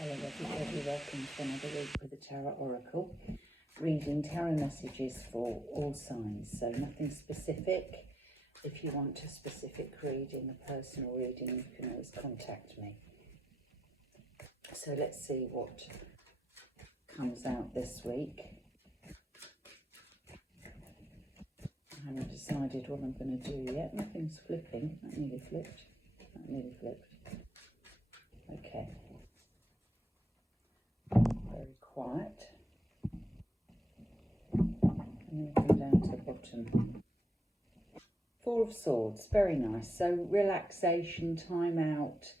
Hello everybody, welcome to another week with the Tarot Oracle. Reading tarot messages for all signs, so nothing specific. If you want a specific reading, a personal reading, you can always contact me. So let's see what comes out this week. I haven't decided what I'm going to do yet. Nothing's flipping. That nearly flipped. That nearly flipped. Okay. Very quiet. And then come down to the bottom. Four of Swords, very nice. So relaxation, time out.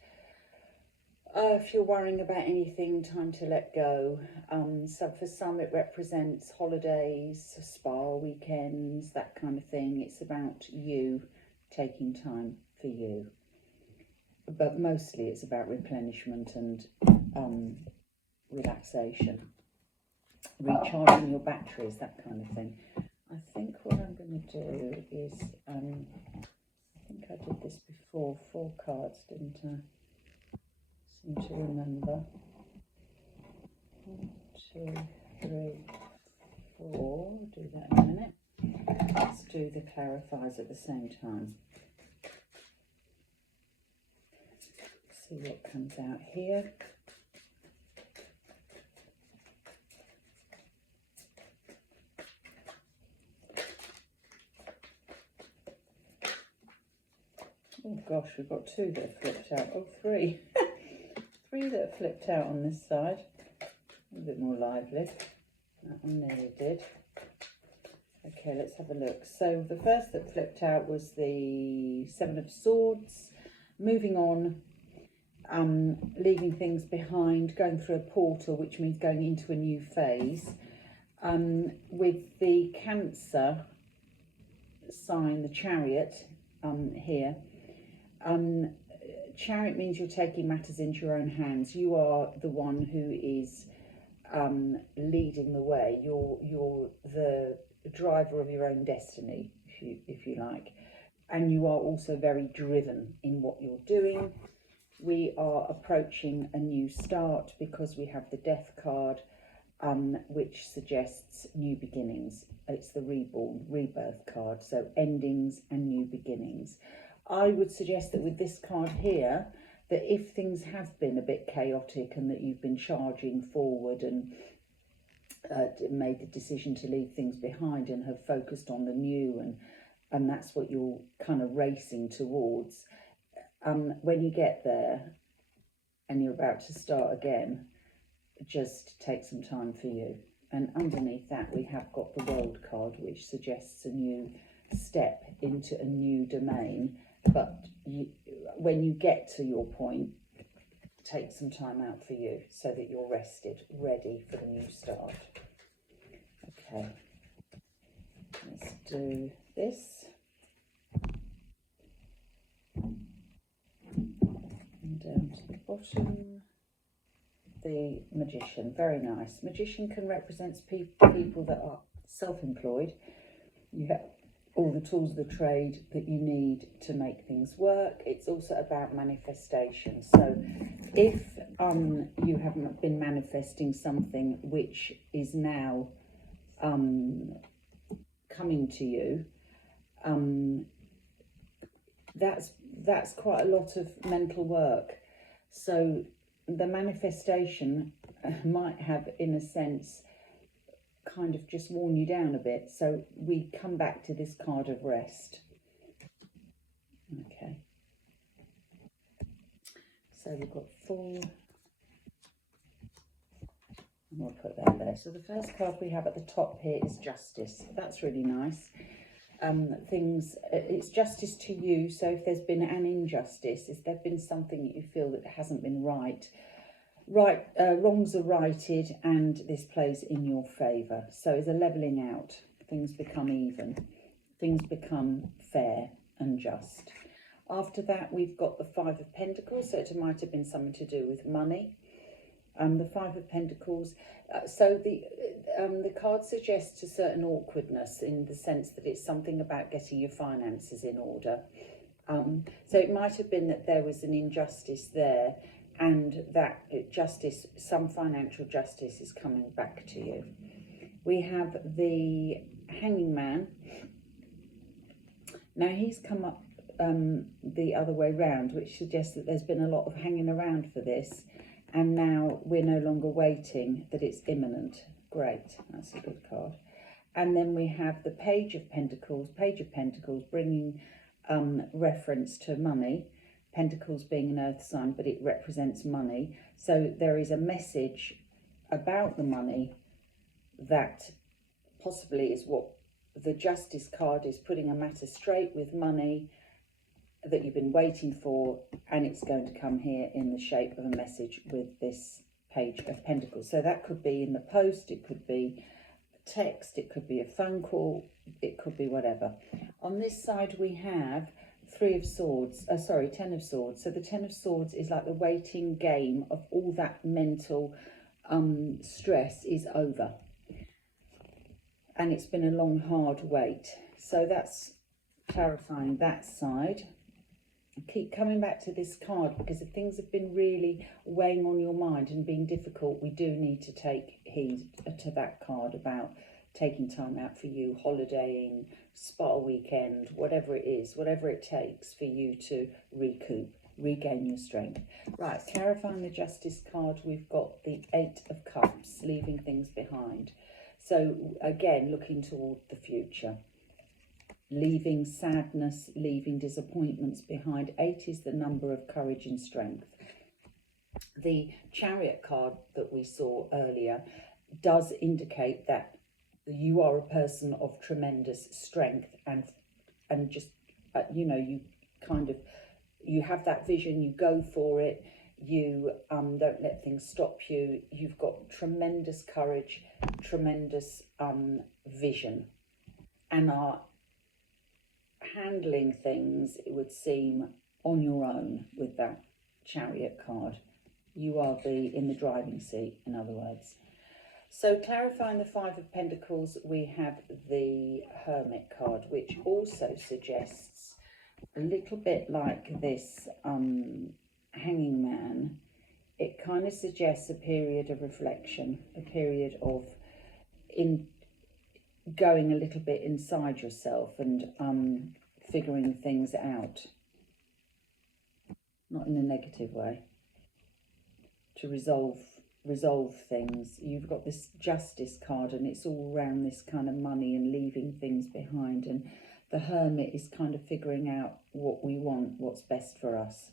If you're worrying about anything, time to let go. So for some it represents holidays, spa weekends, that kind of thing. It's about you taking time for you. But mostly it's about replenishment and relaxation. Recharging your batteries, that kind of thing. I think what I'm going to do is, I think I did this before, 4 cards, didn't I? Seem to remember. 1, 2, 3, 4. We'll do that in a minute. Let's do the clarifiers at the same time. See what comes out here. Oh gosh, we've got 2 that have flipped out. Oh, 3. 3 that have flipped out on this side. A bit more lively. That one nearly did. Okay, let's have a look. So the first that flipped out was the 7 of Swords. Moving on, leaving things behind, going through a portal, which means going into a new phase. With the Cancer sign, the Chariot, here. Chariot means you're taking matters into your own hands. You are the one who is leading the way. You're the driver of your own destiny, if you like. And you are also very driven in what you're doing. We are approaching a new start because we have the Death card, which suggests new beginnings. It's the reborn, rebirth card, so endings and new beginnings. I would suggest that with this card here, that if things have been a bit chaotic and that you've been charging forward and made the decision to leave things behind and have focused on the new, and that's what you're kind of racing towards, when you get there and you're about to start again, just take some time for you. And underneath that we have got the World card, which suggests a new step into a new domain. But when you get to your point, take some time out for you so that you're rested, ready for the new start. Okay, let's do this. And down to the bottom, the Magician, very nice. Magician can represent people that are self-employed. You have all the tools of the trade that you need to make things work. It's also about manifestation. So if you haven't been manifesting something which is now coming to you, that's quite a lot of mental work. So the manifestation might have, in a sense, kind of just worn you down a bit. So we come back to this card of rest. Okay. So we've got 4. And we'll put that there. So the first card we have at the top here is Justice. That's really nice. It's justice to you. So if there's been an injustice, if there's been something that you feel that hasn't been right, wrongs are righted and this plays in your favour. So it's a levelling out. Things become even. Things become fair and just. After that, we've got the 5 of Pentacles. So it might have been something to do with money. The 5 of Pentacles. So the card suggests a certain awkwardness in the sense that it's something about getting your finances in order. So it might have been that there was an injustice there and that justice, some financial justice is coming back to you. We have the Hanging Man. Now he's come up the other way round, which suggests that there's been a lot of hanging around for this, and now we're no longer waiting, that it's imminent. Great, that's a good card. And then we have the Page of Pentacles, bringing reference to money. Pentacles being an earth sign, but it represents money. So there is a message about the money that possibly is what the Justice card is, putting a matter straight with money that you've been waiting for, and it's going to come here in the shape of a message with this Page of Pentacles. So that could be in the post, it could be text, it could be a phone call, it could be whatever. On this side we have Ten of Swords. So the Ten of Swords is like the waiting game of all that mental stress is over. And it's been a long, hard wait. So that's clarifying that side. Keep coming back to this card, because if things have been really weighing on your mind and being difficult, we do need to take heed to that card about taking time out for you, holidaying, spa weekend, whatever it is, whatever it takes for you to recoup, regain your strength. Right, clarifying the Justice card, we've got the Eight of Cups, leaving things behind. So again, looking toward the future, leaving sadness, leaving disappointments behind. 8 is the number of courage and strength. The Chariot card that we saw earlier does indicate that you are a person of tremendous strength and just, you know, you have that vision, you go for it, you don't let things stop you. You've got tremendous courage, tremendous vision, and are handling things, it would seem, on your own with that Chariot card. You are in the driving seat, in other words. So clarifying the Five of Pentacles, we have the Hermit card, which also suggests a little bit like this Hanging Man. It kind of suggests a period of reflection, a period of going a little bit inside yourself and figuring things out, not in a negative way, to resolve things. You've got this Justice card, and it's all around this kind of money and leaving things behind, and the Hermit is kind of figuring out what we want, what's best for us.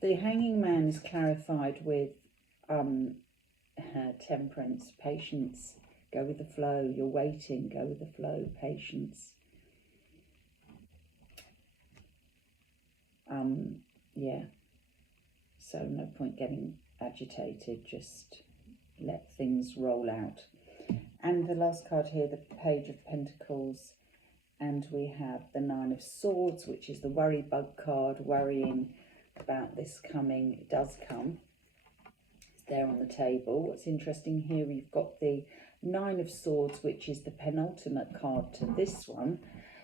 The Hanging Man is clarified with temperance, patience, go with the flow. You're waiting, go with the flow, patience. Yeah, so no point getting agitated, just let things roll out. And the last card here, the Page of Pentacles, and we have the Nine of Swords, which is the worry bug card, worrying about this coming. It does come. It's there on the table. What's interesting here, we've got the Nine of Swords, which is the penultimate card to this one.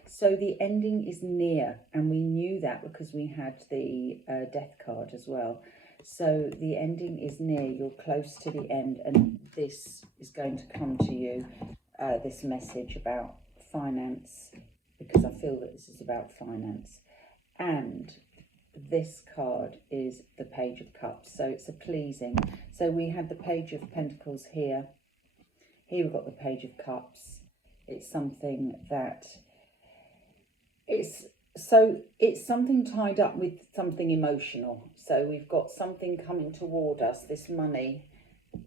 So the ending is near, and we knew that because we had the Death card as well. So the ending is near, you're close to the end, and this is going to come to you, this message about finance, because I feel that this is about finance. And this card is the Page of Cups, so it's a pleasing. So we had the Page of Pentacles here. Here we've got the Page of Cups. It's something that it's something tied up with something emotional. So we've got something coming toward us. This money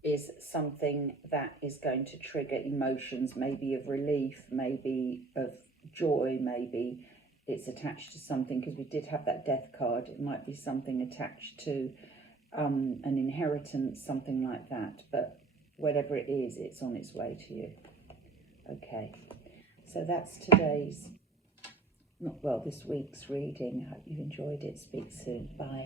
is something that is going to trigger emotions, maybe of relief, maybe of joy, maybe it's attached to something, because we did have that Death card. It might be something attached to an inheritance, something like that. But whatever it is, it's on its way to you. Okay, so that's today's, this week's reading. I hope you enjoyed it. Speak soon. Bye.